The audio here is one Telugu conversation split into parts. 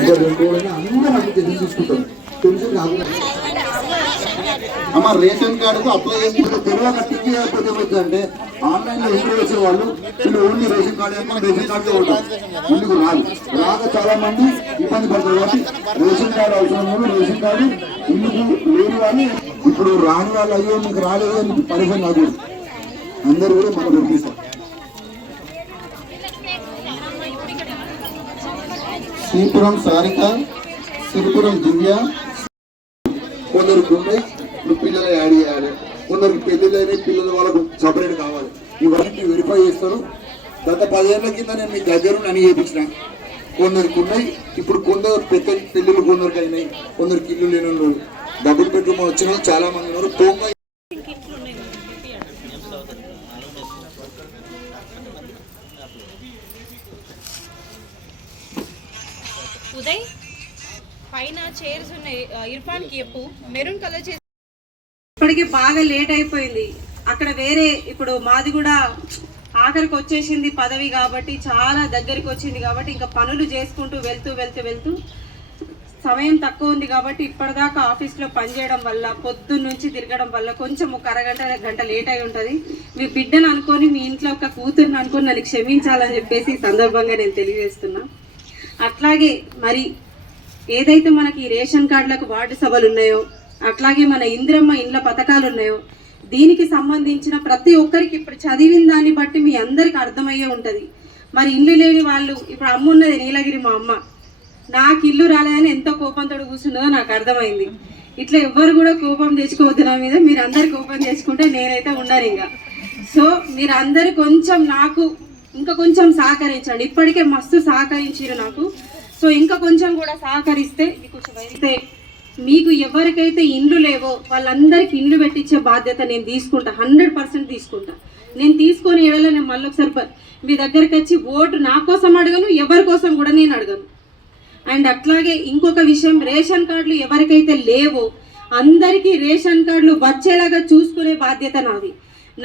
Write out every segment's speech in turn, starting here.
ఇంకా రెండు అందరూ అన్ని తెలిసి చూసుకుంటారు అమ్మ రేషన్ కార్డుకు అప్లై చేసుకుంటే తెలియక టిక్ చేయకపోతే అంటే ఆన్లైన్ లో ఇంటర్ వచ్చే వాళ్ళు వీళ్ళు ఓన్లీ రేషన్ కార్డు మన రేషన్ కార్డు ఉంటారు ముందుకు రాదు రాక చాలా మంది ఇబ్బంది పడతారు కాబట్టి రేషన్ కార్డు అవసరం లేదు రేషన్ కార్డు ఇందుకు లేని వాళ్ళు ఇప్పుడు రాని వాళ్ళు అయ్యో మీకు రాలేదు అని పరిశ్రమ కాదు అందరూ కూడా మనం శ్రీపురం సారిక శ్రీపురం దివ్య కొందరు గుండె పిల్లలు యాడ్ చేయాలి కొందరు పెళ్ళిళ్ళని పిల్లలు వాళ్ళకు సపరేట్ కావాలి ఇవన్నీ వెరిఫై చేస్తారు గత పదేళ్ల కింద నేను మీ దగ్గర అని చేపించిన కొందరికి ఉన్నాయి ఇప్పుడు కొందరు పెద్ద పెళ్ళిళ్ళు కొందరికి అయినాయి కొందరికి ఇల్లు లేని డబ్బులు పెట్టుకుని వచ్చిన చాలా మంది ఉన్నారు పోగా ఉదయ్ పైన చైర్స్ ఉన్నాయి కి చెప్పు మెరూన్ కలర్ చేసి ఇప్పటికే బాగా లేట్ అయిపోయింది అక్కడ వేరే ఇప్పుడు మాది కూడా ఆఖరికి వచ్చేసింది పదవి కాబట్టి చాలా దగ్గరికి వచ్చింది కాబట్టి ఇంకా పనులు చేసుకుంటూ వెళ్తూ వెళ్తూ వెళ్తూ సమయం తక్కువ ఉంది కాబట్టి ఇప్పటిదాకా ఆఫీస్లో పనిచేయడం వల్ల పొద్దున్నుంచి తిరగడం వల్ల కొంచెం ఒక అరగంట గంట లేట్ అయి ఉంటుంది మీ బిడ్డను అనుకొని మీ ఇంట్లో ఒక కూతురుని అనుకొని నన్ను క్షమించాలని చెప్పేసి సందర్భంగా నేను తెలియజేస్తున్నాను అట్లాగే మరి ఏదైతే మనకి రేషన్ కార్డులకు వార్డు సభలు ఉన్నాయో అట్లాగే మన ఇంద్రమ్మ ఇండ్ల పథకాలు ఉన్నాయో దీనికి సంబంధించిన ప్రతి ఒక్కరికి ఇప్పుడు చదివిన దాన్ని బట్టి మీ అందరికి అర్థమయ్యే ఉంటుంది మరి ఇల్లు లేని వాళ్ళు ఇప్పుడు అమ్మ ఉన్నది నీలగిరి మా అమ్మ నాకు ఇల్లు రాలేదని ఎంత కోపంతో కూర్చున్నదో నాకు అర్థమైంది ఇట్లా ఎవ్వరు కూడా కోపం తెచ్చుకోవద్దు నా మీద మీరు అందరు కోపం చేసుకుంటే నేనైతే ఉండను ఇంకా సో మీరు అందరు కొంచెం నాకు ఇంకా కొంచెం సహకరించండి ఇప్పటికే మస్తు సహకరించారు నాకు సో ఇంకా కొంచెం కూడా సహకరిస్తే కొంచెం అయితే మీకు ఎవరికైతే ఇండ్లు లేవో వాళ్ళందరికీ ఇండ్లు పెట్టించే బాధ్యత నేను తీసుకుంటా హండ్రెడ్ పర్సెంట్ తీసుకుంటా నేను తీసుకొని ఏడలో నేను మళ్ళీ ఒకసారి మీ దగ్గరికి వచ్చి ఓటు నా కోసం అడగను ఎవరి కోసం కూడా నేను అడగను అండ్ అట్లాగే ఇంకొక విషయం రేషన్ కార్డులు ఎవరికైతే లేవో అందరికీ రేషన్ కార్డులు వచ్చేలాగా చూసుకునే బాధ్యత నాది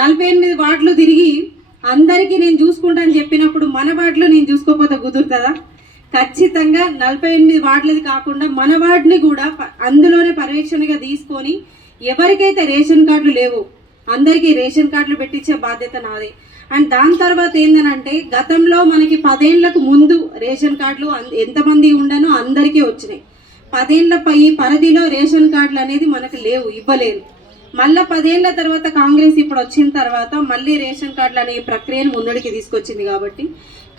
నలభై ఎనిమిది వార్డులు తిరిగి అందరికీ నేను చూసుకుంటా అని చెప్పినప్పుడు మన వార్డులో నేను చూసుకోకపోతే కుదురుతుందా ఖచ్చితంగా నలభై ఎనిమిది వార్డులది కాకుండా మన వార్డుని కూడా అందులోనే పర్యవేక్షణగా తీసుకొని ఎవరికైతే రేషన్ కార్డులు లేవు అందరికీ రేషన్ కార్డులు పెట్టించే బాధ్యత నాది అండ్ దాని తర్వాత ఏంటనంటే గతంలో మనకి పదేళ్లకు ముందు రేషన్ కార్డులు ఎంతమంది ఉండనో అందరికీ వచ్చినాయి పై పరిధిలో రేషన్ కార్డులు అనేది మనకు లేవు ఇవ్వలేదు మళ్ళీ పదేళ్ల తర్వాత కాంగ్రెస్ ఇప్పుడు వచ్చిన తర్వాత మళ్ళీ రేషన్ కార్డులు అనే ప్రక్రియను ముందడికి తీసుకొచ్చింది కాబట్టి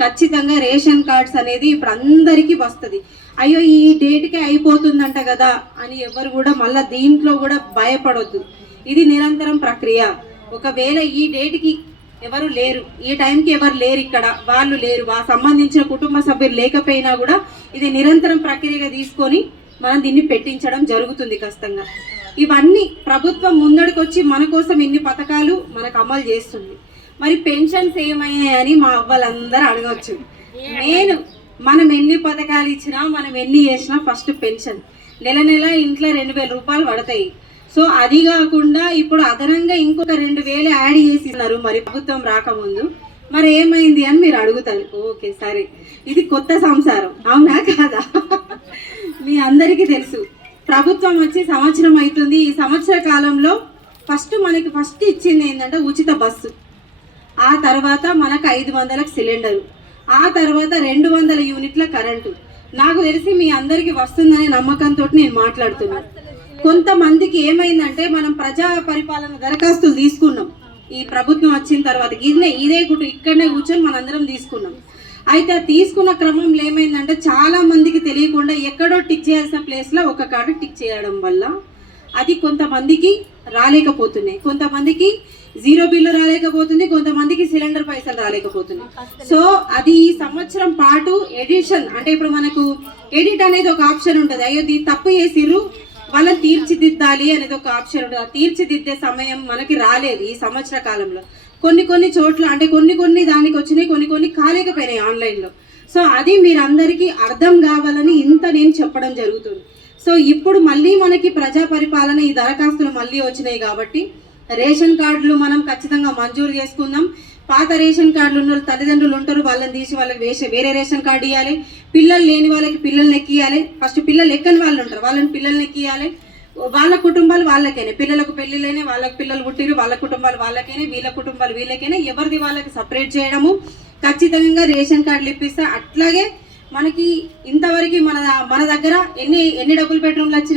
ఖచ్చితంగా రేషన్ కార్డ్స్ అనేది ఇప్పుడు అందరికీ వస్తుంది అయ్యో ఈ డేట్కే అయిపోతుందంట కదా అని ఎవరు కూడా మళ్ళీ దీంట్లో కూడా భయపడొద్దు ఇది నిరంతరం ప్రక్రియ ఒకవేళ ఈ డేట్కి ఎవరు లేరు ఈ టైంకి ఎవరు లేరు ఇక్కడ వాళ్ళు లేరు వా సంబంధించిన కుటుంబ సభ్యులు లేకపోయినా కూడా ఇది నిరంతరం ప్రక్రియగా తీసుకొని మనం దీన్ని పెట్టించడం జరుగుతుంది ఖచ్చితంగా ఇవన్నీ ప్రభుత్వం ముందడుకొచ్చి మన కోసం ఇన్ని పథకాలు మనకు అమలు చేస్తుంది మరి పెన్షన్స్ ఏమయ్యాయని మా అవ్వలందరూ అడగవచ్చు నేను మనం ఎన్ని పథకాలు ఇచ్చినా మనం ఎన్ని చేసినా ఫస్ట్ పెన్షన్ నెల నెల ఇంట్లో రెండు వేల రూపాయలు పడతాయి సో అది కాకుండా ఇప్పుడు అదనంగా ఇంకొక రెండు వేలు యాడ్ చేసినారు మరి ప్రభుత్వం రాకముందు మరి ఏమైంది అని మీరు అడుగుతారు ఓకే సరే ఇది కొత్త సంసారం అవునా కాదా మీ అందరికీ తెలుసు ప్రభుత్వం వచ్చి సంవత్సరం అవుతుంది ఈ సంవత్సర కాలంలో ఫస్ట్ మనకి ఫస్ట్ ఇచ్చింది ఏంటంటే ఉచిత బస్సు ఆ తర్వాత మనకు ఐదు వందలకు సిలిండరు ఆ తర్వాత రెండు వందల యూనిట్ల కరెంటు నాకు తెలిసి మీ అందరికి వస్తుందనే నమ్మకంతో నేను మాట్లాడుతున్నాను కొంతమందికి ఏమైందంటే మనం ప్రజా పరిపాలన దరఖాస్తులు తీసుకున్నాం ఈ ప్రభుత్వం వచ్చిన తర్వాత ఇదే ఇదే ఇక్కడనే కూర్చొని మనందరం తీసుకున్నాం అయితే తీసుకున్న క్రమంలో ఏమైందంటే చాలా మందికి తెలియకుండా ఎక్కడో టిక్ చేయాల్సిన ప్లేస్లో ఒక కార్డు టిక్ చేయడం వల్ల అది కొంతమందికి రాలేకపోతున్నాయి కొంతమందికి జీరో బిల్లు రాలేకపోతుంది కొంతమందికి సిలిండర్ పైసలు రాలేకపోతున్నాయి సో అది ఈ సంవత్సరం పాటు ఎడిషన్ అంటే ఇప్పుడు మనకు ఎడిట్ అనేది ఒక ఆప్షన్ ఉంటుంది అయ్యో దీ తప్పు చేసిర్రు వాళ్ళని తీర్చిదిద్దాలి అనేది ఒక ఆప్షన్ ఉంటుంది ఆ తీర్చిదిద్దే సమయం మనకి రాలేదు ఈ సంవత్సర కాలంలో కొన్ని కొన్ని చోట్ల అంటే కొన్ని కొన్ని దానికి వచ్చినాయి కొన్ని కొన్ని కాలేకపోయినాయి ఆన్లైన్లో సో అది మీరందరికీ అర్థం కావాలని ఇంత నేను చెప్పడం జరుగుతుంది సో ఇప్పుడు మళ్ళీ మనకి ప్రజా పరిపాలన ఈ దరఖాస్తులు మళ్ళీ వచ్చినాయి కాబట్టి రేషన్ కార్డులు మనం ఖచ్చితంగా మంజూరు చేసుకుందాం పాత రేషన్ కార్డులు ఉన్న తల్లిదండ్రులు ఉంటారు వాళ్ళని తీసి వాళ్ళకి వేసే వేరే రేషన్ కార్డు ఇవ్వాలి పిల్లలు లేని వాళ్ళకి పిల్లల్ని ఎక్కియాలి ఫస్ట్ పిల్లలు ఎక్కని వాళ్ళు ఉంటారు వాళ్ళని పిల్లల్ని ఎక్కియాలి వాళ్ళ కుటుంబాలు వాళ్ళకైనా పిల్లలకు పెళ్ళిళ్ళైనా వాళ్ళకి పిల్లలు పుట్టిరు వాళ్ళ కుటుంబాలు వాళ్ళకైనా వీళ్ళ కుటుంబాలు వీళ్ళకైనా ఎవరిది వాళ్ళకి సపరేట్ చేయడము ఖచ్చితంగా రేషన్ కార్డులు ఇప్పిస్తే అట్లాగే మనకి ఇంతవరకు మన మన దగ్గర ఎన్ని ఎన్ని డబ్బులు బెడ్రూమ్లు వచ్చినాయి